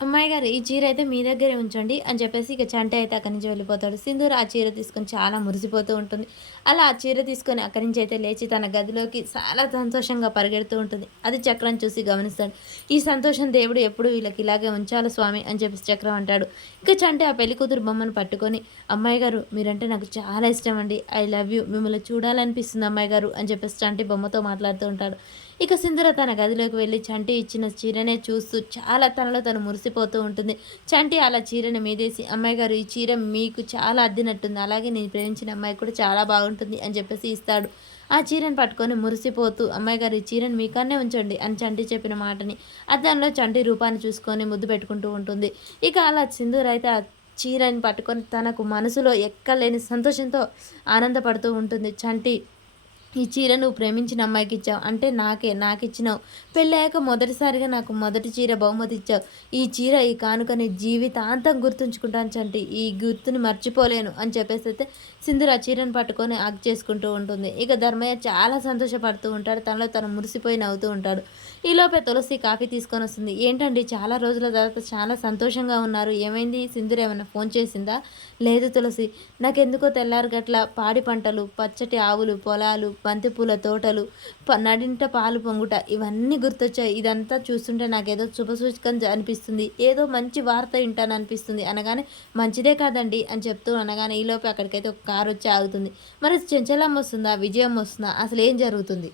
అమ్మాయి గారు ఈ చీర అయితే మీ దగ్గరే ఉంచండి అని చెప్పేసి ఇక చంటి అయితే అక్కడి నుంచి వెళ్ళిపోతాడు. సింధూర ఆ చీర తీసుకొని చాలా మురిసిపోతూ ఉంటుంది. అలా ఆ చీర తీసుకొని అక్కడి నుంచి అయితే లేచి తన గదిలోకి చాలా సంతోషంగా పరిగెడుతూ ఉంటుంది. అది చక్రం చూసి గమనిస్తాడు. ఈ సంతోషం దేవుడు ఎప్పుడు వీళ్ళకి ఇలాగే ఉంచాలి స్వామి అని చెప్పేసి చక్రం అంటాడు. ఇక చంటి ఆ పెళ్లికూతురు బొమ్మను పట్టుకొని అమ్మాయి గారు మీరంటే నాకు చాలా ఇష్టం అండి. I love you. మిమ్మల్ని చూడాలనిపిస్తుంది అమ్మాయి గారు అని చెప్పేసి చంటి బొమ్మతో మాట్లాడుతూ ఉంటాడు. ఇక సింధూర తన గదిలోకి వెళ్ళి చంటి ఇచ్చిన చీరనే చూస్తూ చాలా తనలో తను మురిసిపోతూ ఉంటుంది. చంటి అలా చీరను మీదేసి అమ్మాయి గారు ఈ చీర మీకు చాలా అద్దినట్టుంది. అలాగే నేను ప్రేమించిన అమ్మాయి కూడా చాలా బాగుంటుంది అని చెప్పేసి ఇస్తాడు. ఆ చీరను పట్టుకొని మురిసిపోతూ అమ్మాయి గారు ఈ చీరను మీకన్నే ఉంచండి అని చంటి చెప్పిన మాటని అద్దంలో చంటి రూపాన్ని చూసుకొని ముద్దు పెట్టుకుంటూ ఉంటుంది. ఇక అలా సింధూర అయితే ఆ చీరని పట్టుకొని తనకు మనసులో ఎక్కలేని సంతోషంతో ఆనందపడుతూ ఉంటుంది. చంటి ఈ చీర నువ్వు ప్రేమించిన అమ్మాయికిచ్చావు. అంటే నాకిచ్చినావు. పెళ్ళయ్యాక మొదటిసారిగా నాకు మొదటి చీర బహుమతి ఇచ్చావు. ఈ చీర, ఈ కానుకని జీవితాంతం గుర్తుంచుకుంటాను చంటి. ఈ గుర్తుని మర్చిపోలేను అని చెప్పేసైతే సింధూర ఆ చీరను పట్టుకొని హగ్ చేసుకుంటూ ఉంటుంది. ఇక ధర్మయ్య చాలా సంతోషపడుతూ ఉంటాడు. తనలో తను మురిసిపోయి నవ్వుతూ ఉంటాడు. ఈలోపే తులసి కాఫీ తీసుకొనొస్తుంది. ఏంటండి చాలా రోజుల తర్వాత చాలా సంతోషంగా ఉన్నారు. ఏమైంది? సింధూర ఏమన్నా ఫోన్ చేసిందా? లేదు తులసి. నాకెందుకో తెల్లారగట్ల పాడి పంటలు, పచ్చటి ఆవులు, పొలాలు, బంతిపూల తోటలు, నడింట పాలు పొంగుట ఇవన్నీ గుర్తొచ్చాయి. ఇదంతా చూస్తుంటే నాకేదో శుభసూచకం అనిపిస్తుంది. ఏదో మంచి వార్త వింటాననిపిస్తుంది అనగానే మంచిదే కాదండి అని చెప్తూ అనగానే ఈలోపే అక్కడికైతే ఒక కారు వచ్చి ఆగుతుంది. మరి చెంచలమ్మ వస్తుందా? విజయమ్మ వస్తుందా? అసలు ఏం జరుగుతుంది?